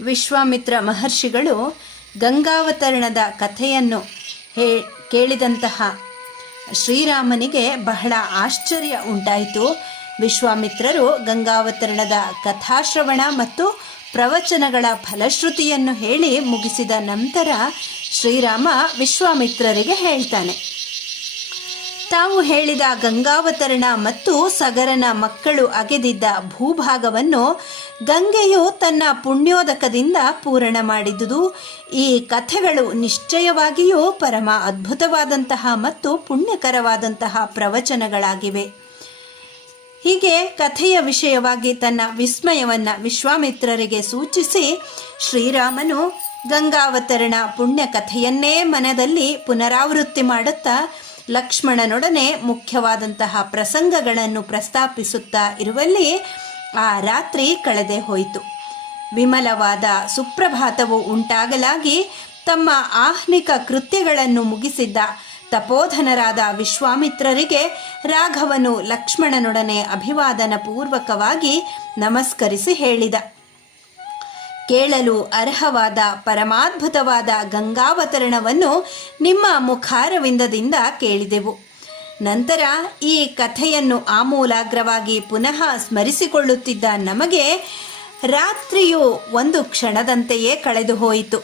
ವಿಶ್ವಾಮಿತ್ರ ಮಹರ್ಷಿಗಳು ಗಂಗಾವತರಣದ ಕಥೆಯನ್ನು ಕೇಳಿದಂತಹ ಶ್ರೀರಾಮನಿಗೆ ಬಹಳ ಆಶ್ಚರ್ಯ ಉಂಟಾಯಿತು. ವಿಶ್ವಾಮಿತ್ರರು ಗಂಗಾವತರಣದ ಕಥಾಶ್ರವಣ ಮತ್ತು ಪ್ರವಚನಗಳ ಫಲಶ್ರುತಿಯನ್ನು ಹೇಳಿ ಮುಗಿಸಿದ ನಂತರ ಶ್ರೀರಾಮ ವಿಶ್ವಾಮಿತ್ರರಿಗೆ ಹೇಳ್ತಾನೆ, ತಾವು ಹೇಳಿದ ಗಂಗಾವತರಣ ಮತ್ತು ಸಗರನ ಮಕ್ಕಳು ಅಗೆದಿದ್ದ ಭೂಭಾಗವನ್ನು ಗಂಗೆಯು ತನ್ನ ಪುಣ್ಯೋದಕದಿಂದ ಪೂರಣ ಮಾಡಿದುದು. ಈ ಕಥೆಗಳು ನಿಶ್ಚಯವಾಗಿಯೂ ಪರಮ ಅದ್ಭುತವಾದಂತಹ ಮತ್ತು ಪುಣ್ಯಕರವಾದಂತಹ ಪ್ರವಚನಗಳಾಗಿವೆ. ಹೀಗೆ ಕಥೆಯ ವಿಷಯವಾಗಿ ತನ್ನ ವಿಸ್ಮಯವನ್ನು ವಿಶ್ವಾಮಿತ್ರರಿಗೆ ಸೂಚಿಸಿ ಶ್ರೀರಾಮನು ಗಂಗಾವತರಣ ಪುಣ್ಯ ಕಥೆಯನ್ನೇ ಮನದಲ್ಲಿ ಪುನರಾವೃತ್ತಿ ಮಾಡುತ್ತಾ ಲಕ್ಷ್ಮಣನೊಡನೆ ಮುಖ್ಯವಾದಂತಹ ಪ್ರಸಂಗಗಳನ್ನು ಪ್ರಸ್ತಾಪಿಸುತ್ತಾ ಇರುವಲ್ಲಿ ಆ ರಾತ್ರಿ ಕಳೆದೇ ಹೋಯಿತು. ವಿಮಲವಾದ ಸುಪ್ರಭಾತವು ಉಂಟಾಗಲಾಗಿ ತಮ್ಮ ಆಹ್ನಿಕ ಕೃತ್ಯಗಳನ್ನು ಮುಗಿಸಿದ್ದ ತಪೋಧನರಾದ ವಿಶ್ವಾಮಿತ್ರರಿಗೆ ರಾಘವನು ಲಕ್ಷ್ಮಣನೊಡನೆ ಅಭಿವಾದನ ಪೂರ್ವಕವಾಗಿ ನಮಸ್ಕರಿಸಿ ಹೇಳಿದ, ಕೇಳಲು ಅರ್ಹವಾದ ಪರಮಾದ್ಭುತವಾದ ಗಂಗಾವತರಣವನ್ನು ನಿಮ್ಮ ಮುಖಾರವಿಂದದಿಂದ ಕೇಳಿದೆವು. ನಂತರ ಈ ಕಥೆಯನ್ನು ಆಮೂಲಾಗ್ರವಾಗಿ ಪುನಃ ಸ್ಮರಿಸಿಕೊಳ್ಳುತ್ತಿದ್ದ ನಮಗೆ ರಾತ್ರಿಯು ಒಂದು ಕ್ಷಣದಂತೆಯೇ ಕಳೆದು ಹೋಯಿತು.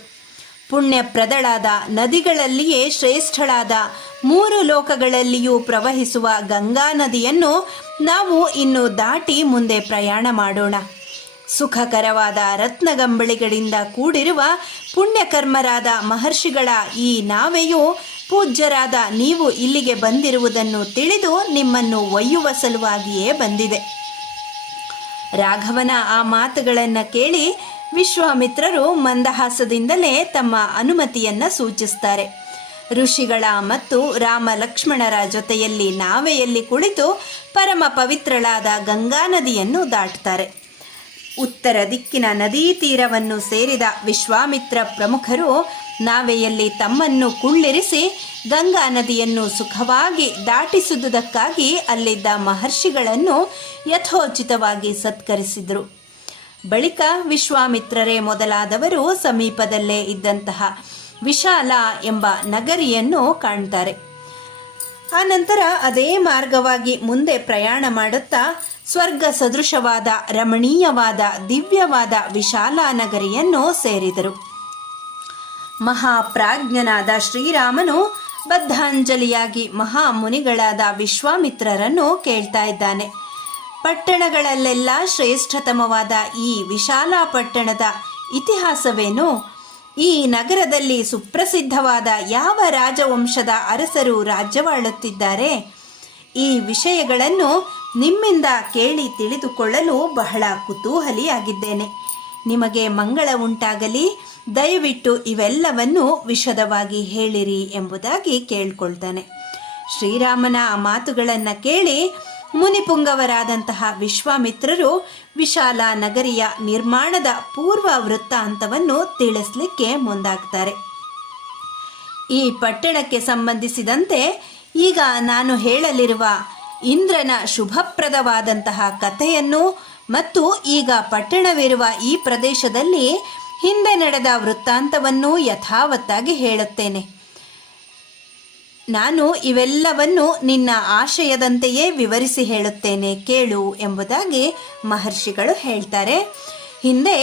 ಪುಣ್ಯಪ್ರದಳಾದ ನದಿಗಳಲ್ಲಿಯೇ ಶ್ರೇಷ್ಠಳಾದ 3 ಲೋಕಗಳಲ್ಲಿಯೂ ಪ್ರವಹಿಸುವ ಗಂಗಾ ನದಿಯನ್ನು ನಾವು ಇನ್ನು ದಾಟಿ ಮುಂದೆ ಪ್ರಯಾಣ ಮಾಡೋಣ. ಸುಖಕರವಾದ ರತ್ನಗಂಬಳಿಗಳಿಂದ ಕೂಡಿರುವ ಪುಣ್ಯಕರ್ಮರಾದ ಮಹರ್ಷಿಗಳ ಈ ನಾವೆಯು ಪೂಜ್ಯರಾದ ನೀವು ಇಲ್ಲಿಗೆ ಬಂದಿರುವುದನ್ನು ತಿಳಿದು ನಿಮ್ಮನ್ನು ಒಯ್ಯುವ ಸಲುವಾಗಿಯೇ ಬಂದಿದೆ. ರಾಘವನ ಆ ಮಾತುಗಳನ್ನು ಕೇಳಿ ವಿಶ್ವಾಮಿತ್ರರು ಮಂದಹಾಸದಿಂದಲೇ ತಮ್ಮ ಅನುಮತಿಯನ್ನು ಸೂಚಿಸ್ತಾರೆ. ಋಷಿಗಳ ಮತ್ತು ರಾಮ ಲಕ್ಷ್ಮಣರ ಜೊತೆಯಲ್ಲಿ ನಾವೆಯಲ್ಲಿ ಕುಳಿತು ಪರಮ ಪವಿತ್ರಳಾದ ಗಂಗಾ ನದಿಯನ್ನು ದಾಟ್ತಾರೆ. ಉತ್ತರ ದಿಕ್ಕಿನ ನದೀ ತೀರವನ್ನು ಸೇರಿದ ವಿಶ್ವಾಮಿತ್ರ ಪ್ರಮುಖರು ನಾವೆಯಲ್ಲಿ ತಮ್ಮನ್ನು ಕುಳ್ಳಿರಿಸಿ ಗಂಗಾ ನದಿಯನ್ನು ಸುಖವಾಗಿ ದಾಟಿಸುವುದಕ್ಕಾಗಿ ಅಲ್ಲಿದ್ದ ಮಹರ್ಷಿಗಳನ್ನು ಯಥೋಚಿತವಾಗಿ ಸತ್ಕರಿಸಿದರು. ಬಳಿಕ ವಿಶ್ವಾಮಿತ್ರರೇ ಮೊದಲಾದವರು ಸಮೀಪದಲ್ಲೇ ಇದ್ದಂತಹ ವಿಶಾಲ ಎಂಬ ನಗರಿಯನ್ನು ಕಾಣ್ತಾರೆ. ಆನಂತರ ಅದೇ ಮಾರ್ಗವಾಗಿ ಮುಂದೆ ಪ್ರಯಾಣ ಮಾಡುತ್ತಾ ಸ್ವರ್ಗ ಸದೃಶವಾದ ರಮಣೀಯವಾದ ದಿವ್ಯವಾದ ವಿಶಾಲ ನಗರಿಯನ್ನು ಸೇರಿದರು. ಮಹಾಪ್ರಾಜ್ಞನಾದ ಶ್ರೀರಾಮನು ಬದ್ಧಾಂಜಲಿಯಾಗಿ ಮಹಾಮುನಿಗಳಾದ ವಿಶ್ವಾಮಿತ್ರರನ್ನು ಕೇಳ್ತಾ ಇದ್ದಾನೆ. ಪಟ್ಟಣಗಳಲ್ಲೆಲ್ಲ ಶ್ರೇಷ್ಠತಮವಾದ ಈ ವಿಶಾಲ ಪಟ್ಟಣದ ಇತಿಹಾಸವೇನು? ಈ ನಗರದಲ್ಲಿ ಸುಪ್ರಸಿದ್ಧವಾದ ಯಾವ ರಾಜವಂಶದ ಅರಸರು ರಾಜ್ಯವಾಳುತ್ತಿದ್ದಾರೆ? ಈ ವಿಷಯಗಳನ್ನು ನಿಮ್ಮಿಂದ ಕೇಳಿ ತಿಳಿದುಕೊಳ್ಳಲು ಬಹಳ ಕುತೂಹಲಿಯಾಗಿದ್ದೇನೆ. ನಿಮಗೆ ಮಂಗಳ ಉಂಟಾಗಲಿ. ದಯವಿಟ್ಟು ಇವೆಲ್ಲವನ್ನು ವಿಶದವಾಗಿ ಹೇಳಿರಿ ಎಂಬುದಾಗಿ ಕೇಳ್ಕೊಳ್ತಾನೆ. ಶ್ರೀರಾಮನ ಆ ಮಾತುಗಳನ್ನು ಕೇಳಿ ಮುನಿಪುಂಗವರಾದಂತಹ ವಿಶ್ವಾಮಿತ್ರರು ವಿಶಾಲ ನಗರಿಯ ನಿರ್ಮಾಣದ ಪೂರ್ವ ವೃತ್ತಾಂತವನ್ನು ತಿಳಿಸಲಿಕ್ಕೆ ಮುಂದಾಗ್ತಾರೆ. ಈ ಪಟ್ಟಣಕ್ಕೆ ಸಂಬಂಧಿಸಿದಂತೆ ಈಗ ನಾನು ಹೇಳಲಿರುವ ಇಂದ್ರನ ಶುಭಪ್ರದವಾದಂತಹ ಕಥೆಯನ್ನು ಮತ್ತು ಈಗ ಪಟ್ಟಣವಿರುವ ಈ ಪ್ರದೇಶದಲ್ಲಿ ಹಿಂದೆ ನಡೆದ ವೃತ್ತಾಂತವನ್ನು ಯಥಾವತ್ತಾಗಿ ಹೇಳುತ್ತೇನೆ. ನಾನು ಇವೆಲ್ಲವನ್ನು ನಿನ್ನ ಆಶಯದಂತೆಯೇ ವಿವರಿಸಿ ಹೇಳುತ್ತೇನೆ, ಕೇಳು ಎಂಬುದಾಗಿ ಮಹರ್ಷಿಗಳು ಹೇಳ್ತಾರೆ. ಹಿಂದೆ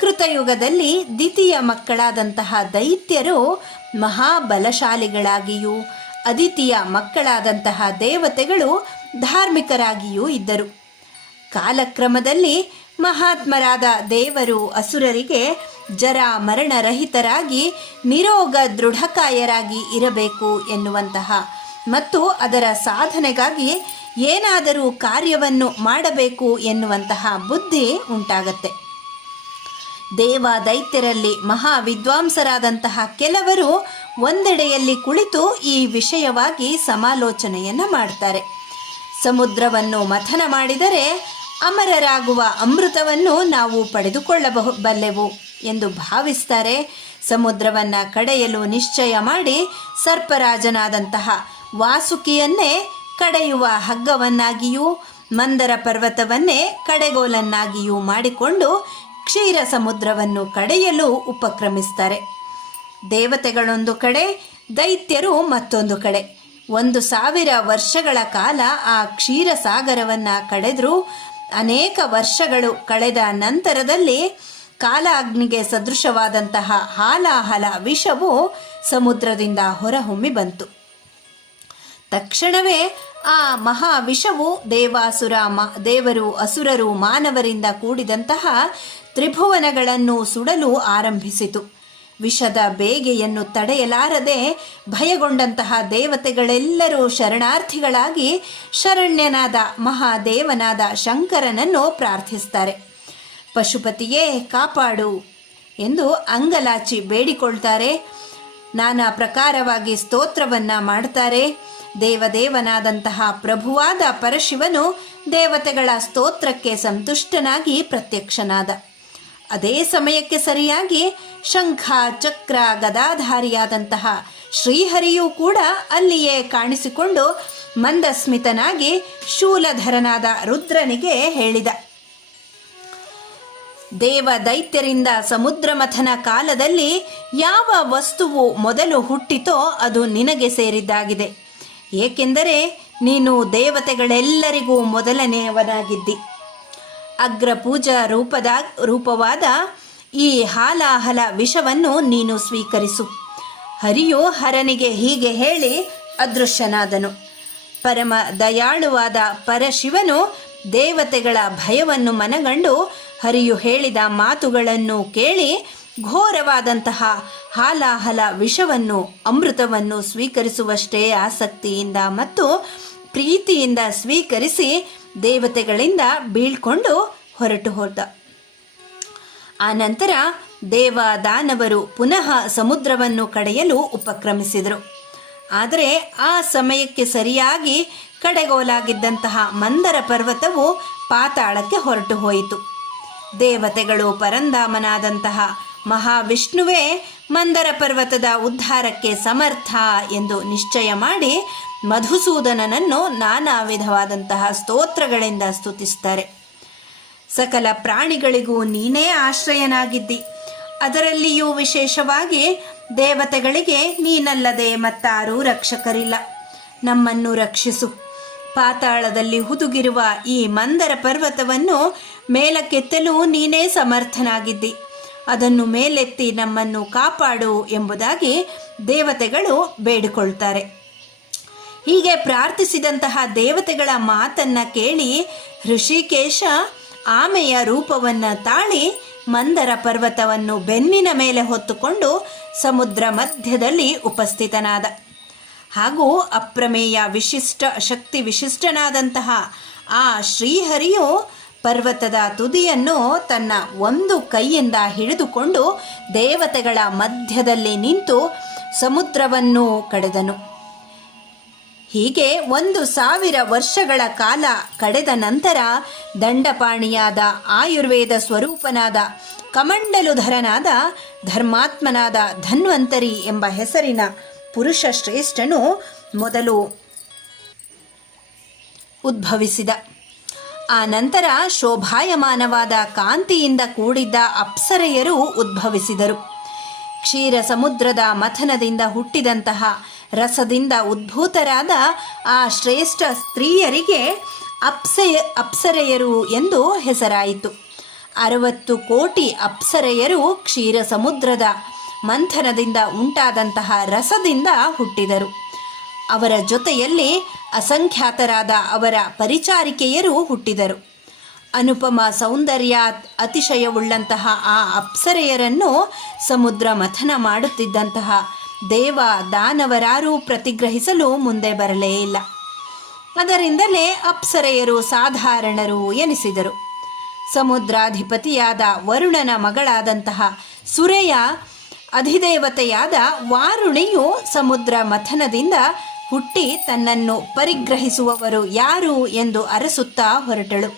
ಕೃತಯುಗದಲ್ಲಿ ದ್ವಿತೀಯ ಮಕ್ಕಳಾದಂತಹ ದೈತ್ಯರು ಮಹಾಬಲಶಾಲಿಗಳಾಗಿಯೂ ಅದಿತಿಯ ಮಕ್ಕಳಾದಂತಹ ದೇವತೆಗಳು ಧಾರ್ಮಿಕರಾಗಿಯೂ ಇದ್ದರು. ಕಾಲಕ್ರಮದಲ್ಲಿ ಮಹಾತ್ಮರಾದ ದೇವರು ಅಸುರರಿಗೆ ಜರ ಮರಣರಹಿತರಾಗಿ ನಿರೋಗ ದೃಢಕಾಯರಾಗಿ ಇರಬೇಕು ಎನ್ನುವಂತಹ ಮತ್ತು ಅದರ ಸಾಧನೆಗಾಗಿ ಏನಾದರೂ ಕಾರ್ಯವನ್ನು ಮಾಡಬೇಕು ಎನ್ನುವಂತಹ ಬುದ್ಧಿ ಉಂಟಾಗತ್ತೆ. ದೇವ ದೈತ್ಯರಲ್ಲಿ ಮಹಾವಿದ್ವಾಂಸರಾದಂತಹ ಕೆಲವರು ಒಂದೆಡೆಯಲ್ಲಿ ಕುಳಿತು ಈ ವಿಷಯವಾಗಿ ಸಮಾಲೋಚನೆಯನ್ನು ಮಾಡ್ತಾರೆ. ಸಮುದ್ರವನ್ನು ಮಥನ ಮಾಡಿದರೆ ಅಮರರಾಗುವ ಅಮೃತವನ್ನು ನಾವು ಪಡೆದುಕೊಳ್ಳಬಲ್ಲೆವು ಎಂದು ಭಾವಿಸ್ತಾರೆ. ಸಮುದ್ರವನ್ನು ಕಡೆಯಲು ನಿಶ್ಚಯ ಮಾಡಿ ಸರ್ಪರಾಜನಾದಂತಹ ವಾಸುಕಿಯನ್ನೇ ಕಡೆಯುವ ಹಗ್ಗವನ್ನಾಗಿಯೂ ಮಂದರ ಪರ್ವತವನ್ನೇ ಕಡೆಗೋಲನ್ನಾಗಿಯೂ ಮಾಡಿಕೊಂಡು ಕ್ಷೀರ ಸಮುದ್ರವನ್ನು ಕಡೆಯಲು ಉಪಕ್ರಮಿಸ್ತಾರೆ. ದೇವತೆಗಳೊಂದು ಕಡೆ, ದೈತ್ಯರು ಮತ್ತೊಂದು ಕಡೆ. 1,000 ವರ್ಷಗಳ ಕಾಲ ಆ ಕ್ಷೀರಸಾಗರವನ್ನು ಕಡೆದರೂ ಅನೇಕ ವರ್ಷಗಳು ಕಳೆದ ನಂತರದಲ್ಲಿ ಕಾಲಾಗ್ನಿಗೆ ಸದೃಶವಾದಂತಹ ಹಾಲಾಹಲ ವಿಷವು ಸಮುದ್ರದಿಂದ ಹೊರಹೊಮ್ಮಿ ಬಂತು. ತಕ್ಷಣವೇ ಆ ಮಹಾವಿಷವು ದೇವರು, ಅಸುರರು, ಮಾನವರಿಂದ ಕೂಡಿದಂತಹ ತ್ರಿಭುವನಗಳನ್ನು ಸುಡಲು ಆರಂಭಿಸಿತು. ವಿಷದ ಬೇಗೆಯನ್ನು ತಡೆಯಲಾರದೆ ಭಯಗೊಂಡಂತಹ ದೇವತೆಗಳೆಲ್ಲರೂ ಶರಣಾರ್ಥಿಗಳಾಗಿ ಶರಣ್ಯನಾದ ಮಹಾದೇವನಾದ ಶಂಕರನನ್ನು ಪ್ರಾರ್ಥಿಸ್ತಾರೆ. ಪಶುಪತಿಯೇ ಕಾಪಾಡು ಎಂದು ಅಂಗಲಾಚಿ ಬೇಡಿಕೊಳ್ತಾರೆ. ನಾನಾ ಪ್ರಕಾರವಾಗಿ ಸ್ತೋತ್ರವನ್ನು ಮಾಡ್ತಾರೆ. ದೇವದೇವನಾದಂತಹ ಪ್ರಭುವಾದ ಪರಶಿವನು ದೇವತೆಗಳ ಸ್ತೋತ್ರಕ್ಕೆ ಸಂತುಷ್ಟನಾಗಿ ಪ್ರತ್ಯಕ್ಷನಾದ. ಅದೇ ಸಮಯಕ್ಕೆ ಸರಿಯಾಗಿ ಶಂಖ, ಚಕ್ರ, ಗದಾಧಾರಿಯಾದಂತಹ ಶ್ರೀಹರಿಯೂ ಕೂಡ ಅಲ್ಲಿಯೇ ಕಾಣಿಸಿಕೊಂಡು ಮಂದಸ್ಮಿತನಾಗಿ ಶೂಲಧರನಾದ ರುದ್ರನಿಗೆ ಹೇಳಿದ, ದೇವ ದೈತ್ಯರಿಂದ ಸಮುದ್ರ ಮಥನ ಕಾಲದಲ್ಲಿ ಯಾವ ವಸ್ತುವು ಮೊದಲು ಹುಟ್ಟಿತೋ ಅದು ನಿನಗೆ ಸೇರಿದ್ದಾಗಿದೆ. ಏಕೆಂದರೆ ನೀನು ದೇವತೆಗಳೆಲ್ಲರಿಗೂ ಮೊದಲನೆಯವನಾಗಿದ್ದಿ. ಅಗ್ರಪೂಜಾ ರೂಪವಾದ ಈ ಹಾಲಾಹಲ ವಿಷವನ್ನು ನೀನು ಸ್ವೀಕರಿಸು. ಹರಿಯು ಹರನಿಗೆ ಹೀಗೆ ಹೇಳಿ ಅದೃಶ್ಯನಾದನು. ಪರಮ ದಯಾಳುವಾದ ಪರಶಿವನು ದೇವತೆಗಳ ಭಯವನ್ನು ಮನಗಂಡು ಹರಿಯು ಹೇಳಿದ ಮಾತುಗಳನ್ನು ಕೇಳಿ ಘೋರವಾದಂತಹ ಹಾಲಾಹಲ ವಿಷವನ್ನು, ಅಮೃತವನ್ನು ಸ್ವೀಕರಿಸುವಷ್ಟೇ ಆಸಕ್ತಿಯಿಂದ ಮತ್ತು ಪ್ರೀತಿಯಿಂದ ಸ್ವೀಕರಿಸಿ ದೇವತೆಗಳಿಂದ ಬೀಳ್ಕೊಂಡು ಹೊರಟು ಹೋದ. ಆ ನಂತರ ದೇವ ದಾನವರು ಪುನಃ ಸಮುದ್ರವನ್ನು ಕಡೆಯಲು ಉಪಕ್ರಮಿಸಿದರು. ಆದರೆ ಆ ಸಮಯಕ್ಕೆ ಸರಿಯಾಗಿ ಕಡೆಗೋಲಾಗಿದ್ದಂತಹ ಮಂದರ ಪರ್ವತವು ಪಾತಾಳಕ್ಕೆ ಹೊರಟು ಹೋಯಿತು. ದೇವತೆಗಳು ಪರಂಧಾಮನಾದಂತಹ ಮಹಾವಿಷ್ಣುವೇ ಮಂದರ ಪರ್ವತದ ಉದ್ಧಾರಕ್ಕೆ ಸಮರ್ಥ ಎಂದು ನಿಶ್ಚಯ ಮಾಡಿ ಮಧುಸೂದನನನ್ನು ನಾನಾ ವಿಧವಾದಂತಹ ಸ್ತೋತ್ರಗಳಿಂದ ಸ್ತುತಿಸ್ತಾರೆ. ಸಕಲ ಪ್ರಾಣಿಗಳಿಗೂ ನೀನೇ ಆಶ್ರಯನಾಗಿದ್ದಿ. ಅದರಲ್ಲಿಯೂ ವಿಶೇಷವಾಗಿ ದೇವತೆಗಳಿಗೆ ನೀನಲ್ಲದೆ ಮತ್ತಾರೂ ರಕ್ಷಕರಿಲ್ಲ. ನಮ್ಮನ್ನು ರಕ್ಷಿಸು. ಪಾತಾಳದಲ್ಲಿ ಹುದುಗಿರುವ ಈ ಮಂದರ ಪರ್ವತವನ್ನು ಮೇಲಕ್ಕೆತ್ತಲು ನೀನೇ ಸಮರ್ಥನಾಗಿದ್ದಿ. ಅದನ್ನು ಮೇಲೆತ್ತಿ ನಮ್ಮನ್ನು ಕಾಪಾಡು ಎಂಬುದಾಗಿ ದೇವತೆಗಳು ಬೇಡಿಕೊಳ್ತಾರೆ. ಹೀಗೆ ಪ್ರಾರ್ಥಿಸಿದಂತಹ ದೇವತೆಗಳ ಮಾತನ್ನು ಕೇಳಿ ಋಷಿಕೇಶ ಆಮೆಯ ರೂಪವನ್ನು ತಾಳಿ ಮಂದರ ಪರ್ವತವನ್ನು ಬೆನ್ನಿನ ಮೇಲೆ ಹೊತ್ತುಕೊಂಡು ಸಮುದ್ರ ಮಧ್ಯದಲ್ಲಿ ಉಪಸ್ಥಿತನಾದ. ಹಾಗೂ ಅಪ್ರಮೇಯ ಶಕ್ತಿ ವಿಶಿಷ್ಟನಾದಂತಹ ಆ ಶ್ರೀಹರಿಯು ಪರ್ವತದ ತುದಿಯನ್ನು ತನ್ನ ಒಂದು ಕೈಯಿಂದ ಹಿಡಿದುಕೊಂಡು ದೇವತೆಗಳ ಮಧ್ಯದಲ್ಲಿ ನಿಂತು ಸಮುದ್ರವನ್ನು ಕಡೆದನು. ಹೀಗೆ 1,000 ವರ್ಷಗಳ ಕಾಲ ಕಳೆದ ನಂತರ ದಂಡಪಾಣಿಯಾದ ಆಯುರ್ವೇದ ಸ್ವರೂಪನಾದ ಕಮಂಡಲುಧರನಾದ ಧರ್ಮಾತ್ಮನಾದ ಧನ್ವಂತರಿ ಎಂಬ ಹೆಸರಿನ ಪುರುಷ ಶ್ರೇಷ್ಠನು ಮೊದಲು ಉದ್ಭವಿಸಿದ. ಆ ನಂತರ ಶೋಭಾಯಮಾನವಾದ ಕಾಂತಿಯಿಂದ ಕೂಡಿದ್ದ ಅಪ್ಸರೆಯರು ಉದ್ಭವಿಸಿದರು. ಕ್ಷೀರ ಸಮುದ್ರದ ಮಥನದಿಂದ ಹುಟ್ಟಿದಂತಹ ರಸದಿಂದ ಉದ್ಭೂತರಾದ ಆ ಶ್ರೇಷ್ಠ ಸ್ತ್ರೀಯರಿಗೆ ಅಪ್ಸರೆಯರು ಎಂದು ಹೆಸರಾಯಿತು. 60 ಕೋಟಿ ಅಪ್ಸರೆಯರು ಕ್ಷೀರ ಸಮುದ್ರದ ಮಂಥನದಿಂದ ಉಂಟಾದಂತಹ ರಸದಿಂದ ಹುಟ್ಟಿದರು. ಅವರ ಜೊತೆಯಲ್ಲಿ ಅಸಂಖ್ಯಾತರಾದ ಅವರ ಪರಿಚಾರಿಕೆಯರು ಹುಟ್ಟಿದರು. ಅನುಪಮ ಸೌಂದರ್ಯ ಅತಿಶಯವುಳ್ಳಂತಹ ಆ ಅಪ್ಸರೆಯರನ್ನು ಸಮುದ್ರ ಮಥನ ಮಾಡುತ್ತಿದ್ದಂತಹ ದೇವ ದಾನವರಾರೂ ಪ್ರತಿಗ್ರಹಿಸಲು ಮುಂದೆ ಬರಲೇ ಇಲ್ಲ. ಅದರಿಂದಲೇ ಅಪ್ಸರೆಯರು ಸಾಧಾರಣರು ಎನಿಸಿದರು. ಸಮುದ್ರಾಧಿಪತಿಯಾದ ವರುಣನ ಮಗಳಾದಂತಹ ಸುರೆಯ ಅಧಿದೇವತೆಯಾದ ವಾರುಣಿಯು ಸಮುದ್ರ ಮಥನದಿಂದ ಹುಟ್ಟಿ ತನ್ನನ್ನು ಪರಿಗ್ರಹಿಸುವವರು ಯಾರು ಎಂದು ಅರಸುತ್ತಾ ಹೊರಟಳು.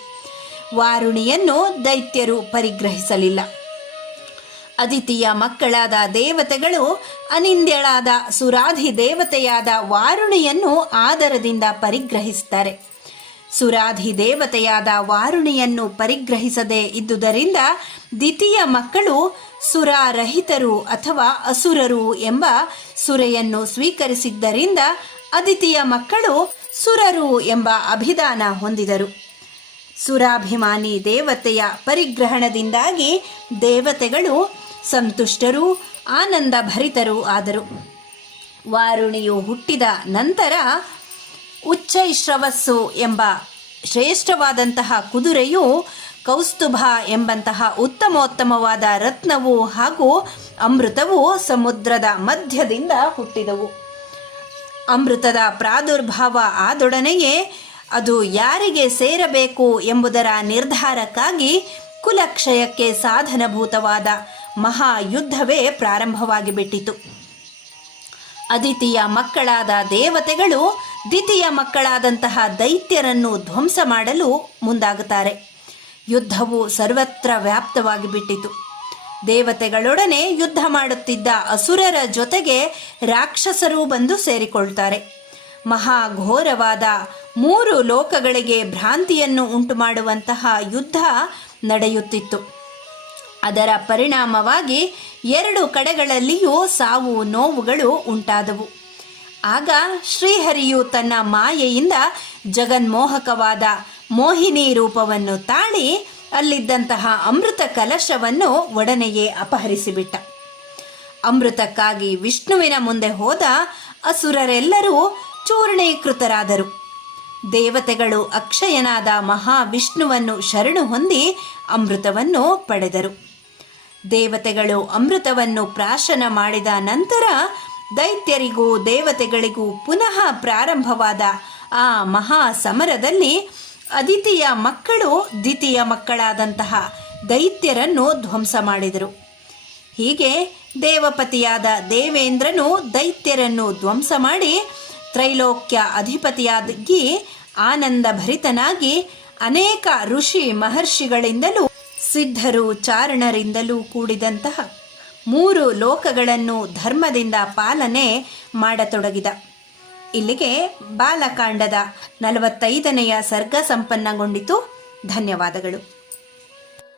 ವಾರುಣಿಯನ್ನು ದೈತ್ಯರು ಪರಿಗ್ರಹಿಸಲಿಲ್ಲ. ಅದಿತಿಯ ಮಕ್ಕಳಾದ ದೇವತೆಗಳು ಅನಿಂದ್ಯಳಾದ ಸುರಾಧಿ ದೇವತೆಯಾದ ವಾರುಣಿಯನ್ನು ಆದರದಿಂದ ಪರಿಗ್ರಹಿಸ್ತಾರೆ. ಸುರಾಧಿದೇವತೆಯಾದ ವಾರುಣಿಯನ್ನು ಪರಿಗ್ರಹಿಸದೇ ಇದ್ದುದರಿಂದ ದ್ವಿತೀಯ ಮಕ್ಕಳು ಸುರಾರಹಿತರು ಅಥವಾ ಅಸುರರು ಎಂಬ ಸುರೆಯನ್ನು ಸ್ವೀಕರಿಸಿದ್ದರಿಂದ ಅದಿತಿಯ ಮಕ್ಕಳು ಸುರರು ಎಂಬ ಅಭಿಧಾನ ಹೊಂದಿದರು. ಸುರಾಭಿಮಾನಿ ದೇವತೆಯ ಪರಿಗ್ರಹಣದಿಂದಾಗಿ ದೇವತೆಗಳು ಸಂತುಷ್ಟರೂ ಆನಂದ ಭರಿತರೂ ಆದರು. ವಾರುಣಿಯು ಹುಟ್ಟಿದ ನಂತರ ಉಚ್ಚೈಶ್ರವಸ್ಸು ಎಂಬ ಶ್ರೇಷ್ಠವಾದಂತಹ ಕುದುರೆಯು, ಕೌಸ್ತುಭ ಎಂಬಂತಹ ಉತ್ತಮೋತ್ತಮವಾದ ರತ್ನವು ಹಾಗೂ ಅಮೃತವು ಸಮುದ್ರದ ಮಧ್ಯದಿಂದ ಹುಟ್ಟಿದವು. ಅಮೃತದ ಪ್ರಾದುರ್ಭಾವ ಆದೊಡನೆಯೇ ಅದು ಯಾರಿಗೆ ಸೇರಬೇಕು ಎಂಬುದರ ನಿರ್ಧಾರಕ್ಕಾಗಿ ಕುಲಕ್ಷಯಕ್ಕೆ ಸಾಧನಭೂತವಾದ ಮಹಾಯುದ್ಧವೇ ಪ್ರಾರಂಭವಾಗಿ ಬಿಟ್ಟಿತು. ಅದಿತಿಯ ಮಕ್ಕಳಾದ ದೇವತೆಗಳು ದ್ವಿತೀಯ ಮಕ್ಕಳಾದಂತಹ ದೈತ್ಯರನ್ನು ಧ್ವಂಸ ಮಾಡಲು ಮುಂದಾಗುತ್ತಾರೆ. ಯುದ್ಧವು ಸರ್ವತ್ರ ವ್ಯಾಪ್ತವಾಗಿ ಬಿಟ್ಟಿತು. ದೇವತೆಗಳೊಡನೆ ಯುದ್ಧ ಮಾಡುತ್ತಿದ್ದ ಅಸುರರ ಜೊತೆಗೆ ರಾಕ್ಷಸರು ಬಂದು ಸೇರಿಕೊಳ್ತಾರೆ. ಮಹಾಘೋರವಾದ 3 ಲೋಕಗಳಿಗೆ ಭ್ರಾಂತಿಯನ್ನು ಉಂಟು ಮಾಡುವಂತಹ ಯುದ್ಧ ನಡೆಯುತ್ತಿತ್ತು. ಅದರ ಪರಿಣಾಮವಾಗಿ 2 ಕಡೆಗಳಲ್ಲಿಯೂ ಸಾವು ನೋವುಗಳು ಉಂಟಾದವು. ಆಗ ಶ್ರೀಹರಿಯು ತನ್ನ ಮಾಯೆಯಿಂದ ಜಗನ್ಮೋಹಕವಾದ ಮೋಹಿನಿ ರೂಪವನ್ನು ತಾಳಿ ಅಲ್ಲಿದ್ದಂತಹ ಅಮೃತ ಕಲಶವನ್ನು ಒಡನೆಯೇ ಅಪಹರಿಸಿಬಿಟ್ಟ. ಅಮೃತಕ್ಕಾಗಿ ವಿಷ್ಣುವಿನ ಮುಂದೆ ಹೋದ ಅಸುರರೆಲ್ಲರೂ ಚೂರ್ಣೀಕೃತರಾದರು. ದೇವತೆಗಳು ಅಕ್ಷಯನಾದ ಮಹಾವಿಷ್ಣುವನ್ನು ಶರಣು ಹೊಂದಿ ಅಮೃತವನ್ನು ಪಡೆದರು. ದೇವತೆಗಳು ಅಮೃತವನ್ನು ಪ್ರಾಶನ ಮಾಡಿದ ನಂತರ ದೈತ್ಯರಿಗೂ ದೇವತೆಗಳಿಗೂ ಪುನಃ ಪ್ರಾರಂಭವಾದ ಆ ಮಹಾ ಸಮರದಲ್ಲಿ ಅದಿತಿಯ ಮಕ್ಕಳು ದ್ವಿತೀಯ ಮಕ್ಕಳಾದಂತಹ ದೈತ್ಯರನ್ನು ಧ್ವಂಸ ಮಾಡಿದರು. ಹೀಗೆ ದೇವಪತಿಯಾದ ದೇವೇಂದ್ರನು ದೈತ್ಯರನ್ನು ಧ್ವಂಸ ಮಾಡಿ ತ್ರೈಲೋಕ್ಯ ಅಧಿಪತಿಯಾಗಿ ಆನಂದಭರಿತನಾಗಿ ಅನೇಕ ಋಷಿ ಮಹರ್ಷಿಗಳಿಂದಲೂ ಸಿದ್ಧರು ಚಾರಣರಿಂದಲೂ ಕೂಡಿದಂತಹ 3 ಲೋಕಗಳನ್ನು ಧರ್ಮದಿಂದ ಪಾಲನೆ ಮಾಡತೊಡಗಿದ. ಇಲ್ಲಿಗೆ ಬಾಲಕಾಂಡದ 45ನೆಯ ಸರ್ಗ ಸಂಪನ್ನಗೊಂಡಿತು. ಧನ್ಯವಾದಗಳು.